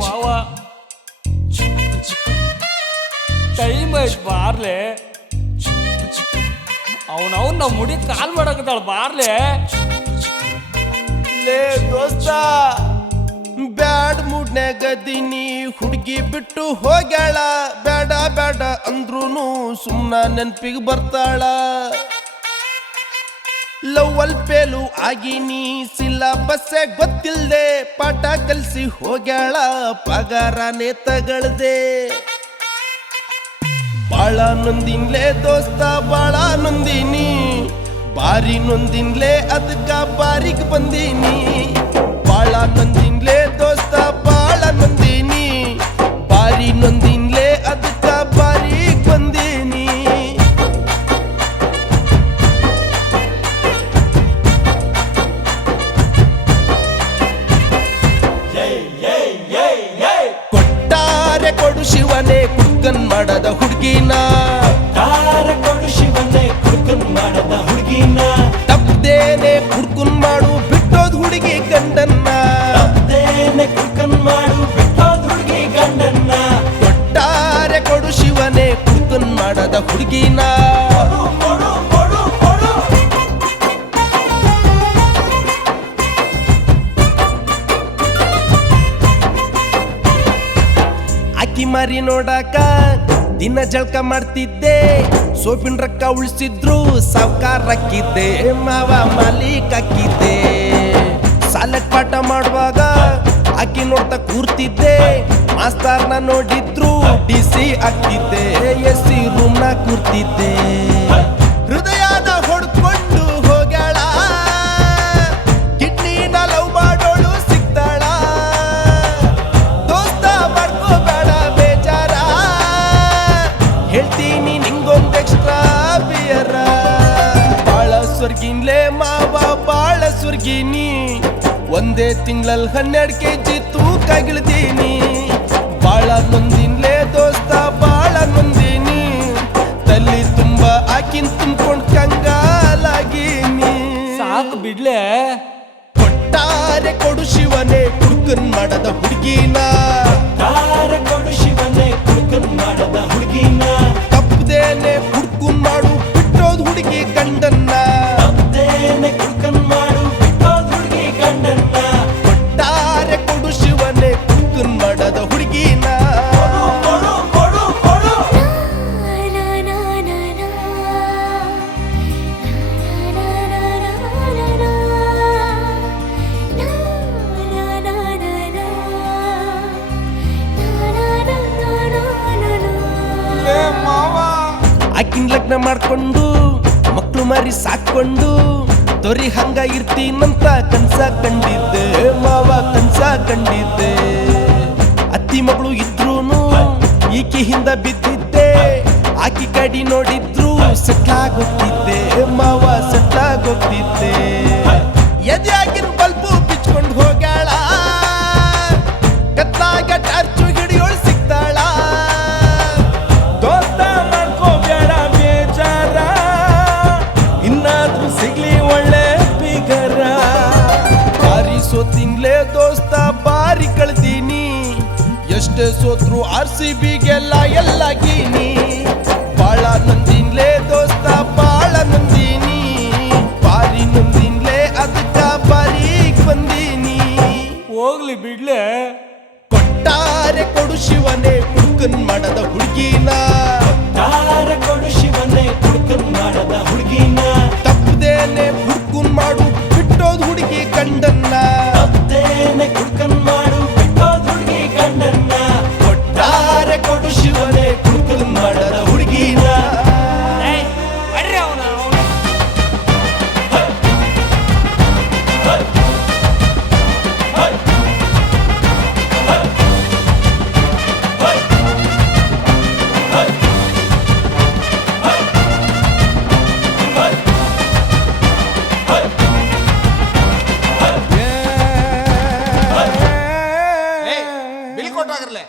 ಮಾವ? ಟೈಮ್ ಐತ್ ಬಾರ್ಲೆ. ಅವನವ್ನ ನಾವು ಮುಡಿ ಕಾಲ್ ಮಾಡಕತ್ತಾಳ ಬಾರ್ಲೆ. ಲೇ ದೋಸ್ತ, ಬ್ಯಾಡ್ ಮೂಡ್ನ್ಯಾಗ ದೀನಿ ಹುಡುಗಿ ಬಿಟ್ಟು ಹೋಗ್ಯಾಳ. ಬೇಡ ಬೇಡ ಅಂದ್ರೂ ಸುಮ್ಮನ ನೆನ್ಪಿಗೆ ಬರ್ತಾಳ. ಲವ್ ಅಲ್ ಪೇಲು ಆಗೀನಿ ಸಿಲ್ಲಬಸ್ಸೆ ಗೊತ್ತಿಲ್ಲದೆ ಪಾಠ ಕಲ್ಸಿ ಹೋಗ್ಯಾಳ ಪಗಾರನೇ ತಗಳ್ದೆ ಬಾಳ ನೊಂದಿನ್ಲೇ ದೋಸ್ತ, ಬಾಳ ನೊಂದಿನಿ. ಬಾರಿ ನೊಂದಿನ್ಲೇ ಅದಕ್ಕ ಬಾರಿಗ್ ಬಂದಿನಿ. ಬಾಳ ನೊಂದಿನ್ಲೇ ಮಾಡದ ಹುಡುಗಿನ. ಅಕ್ಕಿ ಮಾರಿ ನೋಡಾಕ ದಿನ ಜಳಕ ಮಾಡ್ತಿದ್ದೆ. ಸೋಪಿನ ರೊಕ್ಕ ಉಳಿಸಿದ್ರು, ಸಾವ್ಕಾರ ಹಾಕಿದ್ದೆ. ಮಾವ ಮಾಲೀಕ್ ಹಾಕಿದ್ದೆ. ಸಾಲಕ್ ಪಾಠ ಮಾಡುವಾಗ ಅಕ್ಕಿ ನೋಡ್ತಾ ಕೂರ್ತಿದ್ದೆ. ಮಾಸ್ತರ್ನ ನೋಡಿದ್ರು ಡಿ ಸಿ ಆಗ್ತಿದ್ದೆ, ಎಸ್ ಸಿ ರೂಮ್ನ ಕೂರ್ತಿದ್ದೆ. ಹೃದಯದ ಹೊಡ್ಕೊಂಡು ಹೋಗ್ಯಾಳ, ಕಿಡ್ನಿನ ಲವ್ ಮಾಡೋಳು ಸಿಗ್ತಾಳ. ದೋಸ್ತ ಮಾಡ್ಕೋಬೇಡ ಬೇಜಾರ. ಹೇಳ್ತೀನಿ ನಿಂಗೊಂದ್ ಎಕ್ಸ್ಟ್ರಾ ಬಿಯರ ಬಾಳ ಸ್ವರ್ಗಿನ್ಲೇ ಮಾವ, ಬಾಳ ಸ್ವರ್ಗಿನಿ. ಒಂದೇ ತಿಂಗಳಲ್ಲಿ ಹನ್ನೆರಡು ಕೆ ಜಿ ತೂಕ ಸಾಕು ಬಿಡ್ಲೆ. ಕೊಟ್ಟಾರೆ ಕೊಡು ಶಿವನೇ ಕುಡ್ಕನ್ ಮಾಡದ ಹುಡುಗಿನ. ಕೊಡು ಶಿವನೇ ಕುಡುಕನ್ ಮಾಡದ ಹುಡುಗಿನ. ಆಕಿನ್ ಲಗ್ನ ಮಾಡ್ಕೊಂಡು ಮಕ್ಕಳು ಮಾರಿ ಸಾಕೊಂಡು ತೊರಿ ಹಂಗ ಇರ್ತೀನಂತ ಕನ್ಸ ಕಂಡಿದ್ದೆ, ಮಾವ ಕನ್ಸ ಕಂಡಿದ್ದೆ. ಅತ್ತಿ ಮಗಳು ಇದ್ರೂನು ಈಕೆ ಹಿಂದ ಬಿದ್ದಿದ್ದೆ, ಆಕಿ ಕಡಿ ನೋಡಿದ್ರು ಸೆಟ್ಲಾಗುತ್ತಿದ್ದೆ ಮಾವ ಸೆಟ್ಲಾಗೋಗ್ತಿದ್ದೆ ಸೋತ್ರು ಆರ್ ಸಿ ಬಿಗೆಲ್ಲ ಎಲ್ಲ ಗೀನಿ. ಬಾಳ ನಂದಿನ್ಲೇ ದೋಸ್ತ ಬಾಳ ನಂದಿನಿ. ಬಾರಿ ನಂದಿನ್ಲೇ ಅದಕ್ಕ ಬಾರೀಗ್ ಬಂದೀನಿ. ಹೋಗ್ಲಿ ಬಿಡ್ಲೆ. ಕೊಟ್ಟಾರೆ ಕೊಡು ಶಿವನೇ ಕುಡ್ಕನ್ ಮಾಡದ ಹುಡುಗಿನ. பார்க்கறல